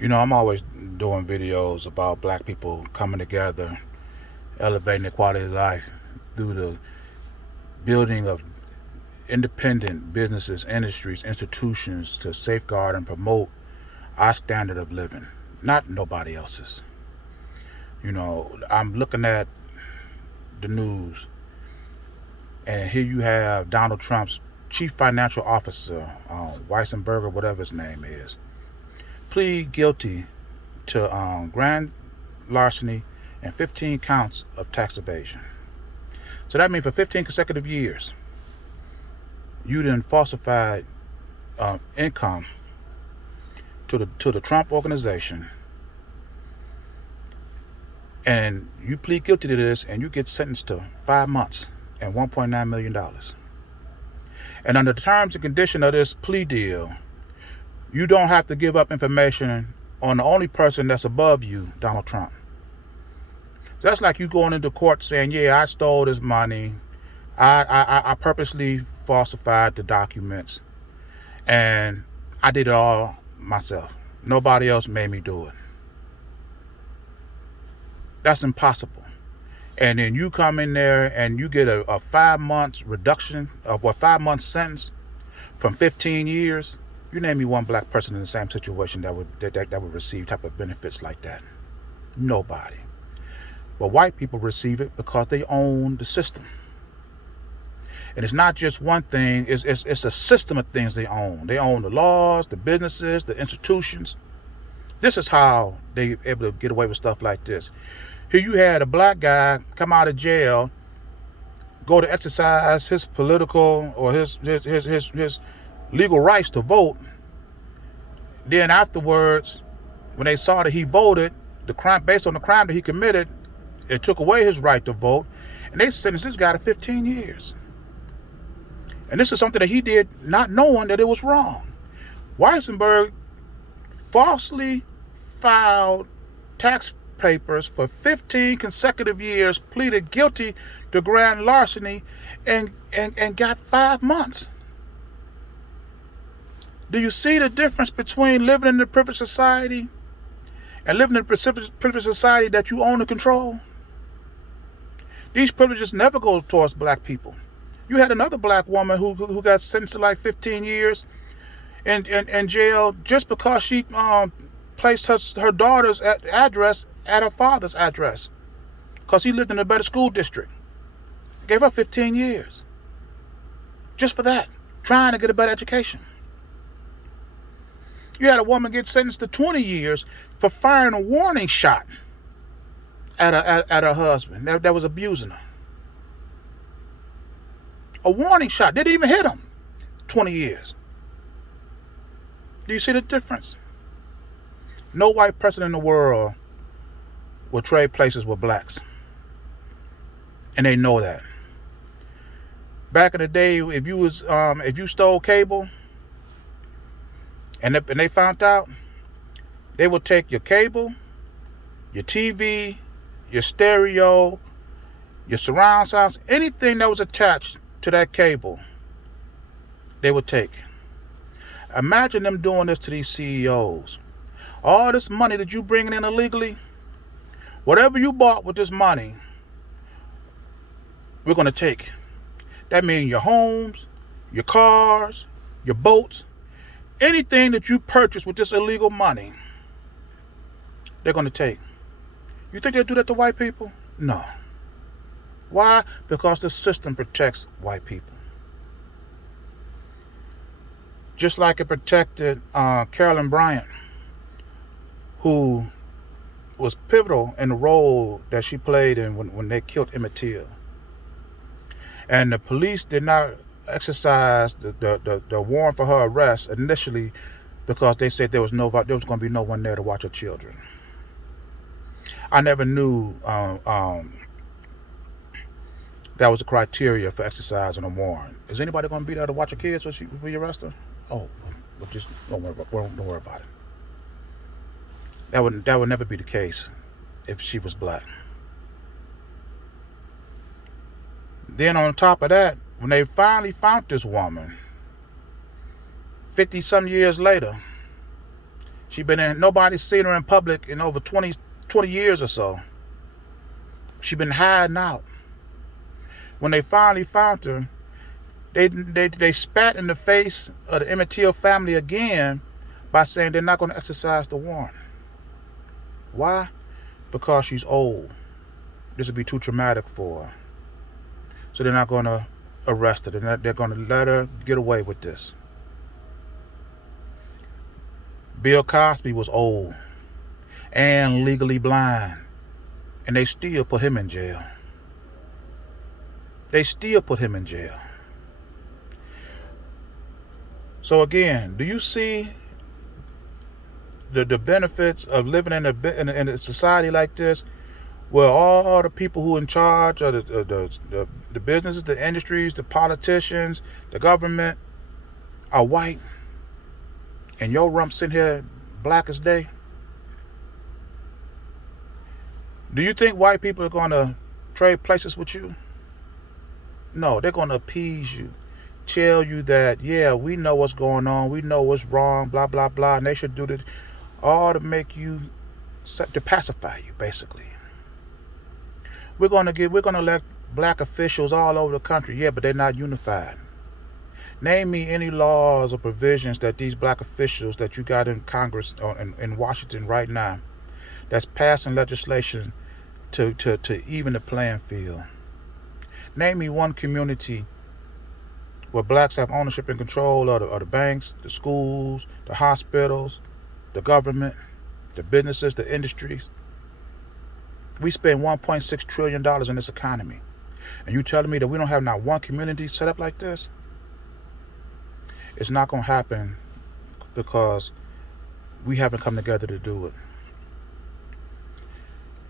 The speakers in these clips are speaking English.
I'm always doing videos about black people coming together, elevating their quality of life through the building of independent businesses, industries, institutions to safeguard and promote our standard of living, not nobody else's. I'm looking at the news, and here you have Donald Trump's chief financial officer, Weissenberger, whatever his name is, plead guilty to grand larceny and 15 counts of tax evasion. So that means for 15 consecutive years, you done falsified income to the Trump organization, and you plead guilty to this, and you get sentenced to 5 months and $1.9 million. And under the terms and condition of this plea deal, you don't have to give up information on the only person that's above you, Donald Trump. So that's like you going into court saying, "Yeah, I stole this money. I purposely falsified the documents, and I did it all myself. Nobody else made me do it." That's impossible. And then you come in there and you get a 5 months reduction of 5 months sentence from 15 years. You name me one black person in the same situation that would receive type of benefits like that. Nobody. But white people receive it because they own the system. And it's not just one thing, it's a system of things they own. They own the laws, the businesses, the institutions. This is how they able to get away with stuff like this. Here you had a black guy come out of jail, go to exercise his political or his legal rights to vote. Then afterwards, when they saw that he voted, the crime based on the crime that he committed, it took away his right to vote, and they sentenced this guy to 15 years. And this is something that he did not knowing that it was wrong. Weissenberg falsely filed tax papers for 15 consecutive years, pleaded guilty to grand larceny, and got 5 months. Do you see the difference between living in a privileged society and living in a privileged society that you own and control? These privileges never go towards black people. You had another black woman who got sentenced to like 15 years in jail just because she placed her daughter's address at her father's address because he lived in a better school district. Gave her 15 years just for that, trying to get a better education. You had a woman get sentenced to 20 years for firing a warning shot at her husband that was abusing her. A warning shot, didn't even hit him. 20 years. Do you see the difference? No white person in the world will trade places with blacks, and they know that. Back in the day, if you stole cable, and they found out, they would take your cable, your TV, your stereo, your surround sounds, anything that was attached to that cable, they would take. Imagine them doing this to these CEOs. All this money that you bringing in illegally, whatever you bought with this money, we're going to take. That means your homes, your cars, your boats, anything that you purchase with this illegal money, they're going to take. You think they'll do that to white people? No. Why? Because the system protects white people. Just like it protected Carolyn Bryant, who was pivotal in the role that she played in when they killed Emmett Till. And the police did not exercise the warrant for her arrest initially because they said there was going to be no one there to watch her children. I never knew that was the criteria for exercising a warrant. Is anybody going to be there to watch your kids when you arrest her? Oh, but just don't worry about it. That would never be the case if she was black. Then on top of that, when they finally found this woman, 50-some years later, Nobody's seen her in public in over 20 years or so. She been hiding out. When they finally found her, they spat in the face of the Emmett Till family again by saying they're not going to exercise the warrant. Why? Because she's old. This would be too traumatic for her. So they're not going to arrest her. They're going to let her get away with this. Bill Cosby was old and legally blind, and they still put him in jail. They still put him in jail. So again, do you see the benefits of living in a society like this, where all the people who are in charge of the businesses, the industries, the politicians, the government are white, and your rump sitting here black as day? Do you think white people are going to trade places with you? No, they're going to appease you, tell you that, yeah, we know what's going on, we know what's wrong, blah, blah, blah, and they should do this, all to make you, to pacify you, basically. We're going to elect black officials all over the country, yeah, but they're not unified. Name me any laws or provisions that these black officials that you got in Congress or in Washington right now that's passing legislation to even the playing field. Name me one community where blacks have ownership and control of the banks, the schools, the hospitals, the government, the businesses, the industries. We spend $1.6 trillion in this economy. And you telling me that we don't have not one community set up like this? It's not going to happen because we haven't come together to do it.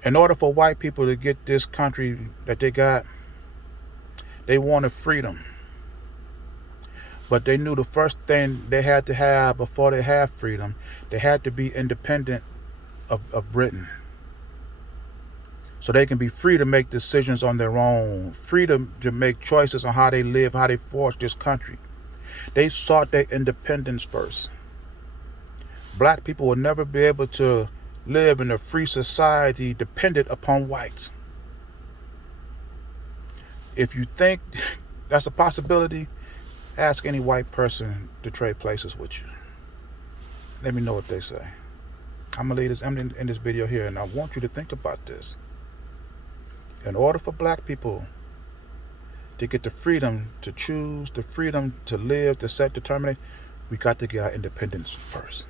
In order for white people to get this country that they got, they wanted freedom. But they knew the first thing they had to have before they had freedom, they had to be independent of Britain. So they can be free to make decisions on their own, free to make choices on how they live, how they forge this country. They sought their independence first. Black people will never be able to live in a free society dependent upon whites. If you think that's a possibility, ask any white person to trade places with you. Let me know what they say. I'm going to leave this in this video here, and I want you to think about this. In order for black people to get the freedom to choose, the freedom to live, to self-determine, we got to get our independence first.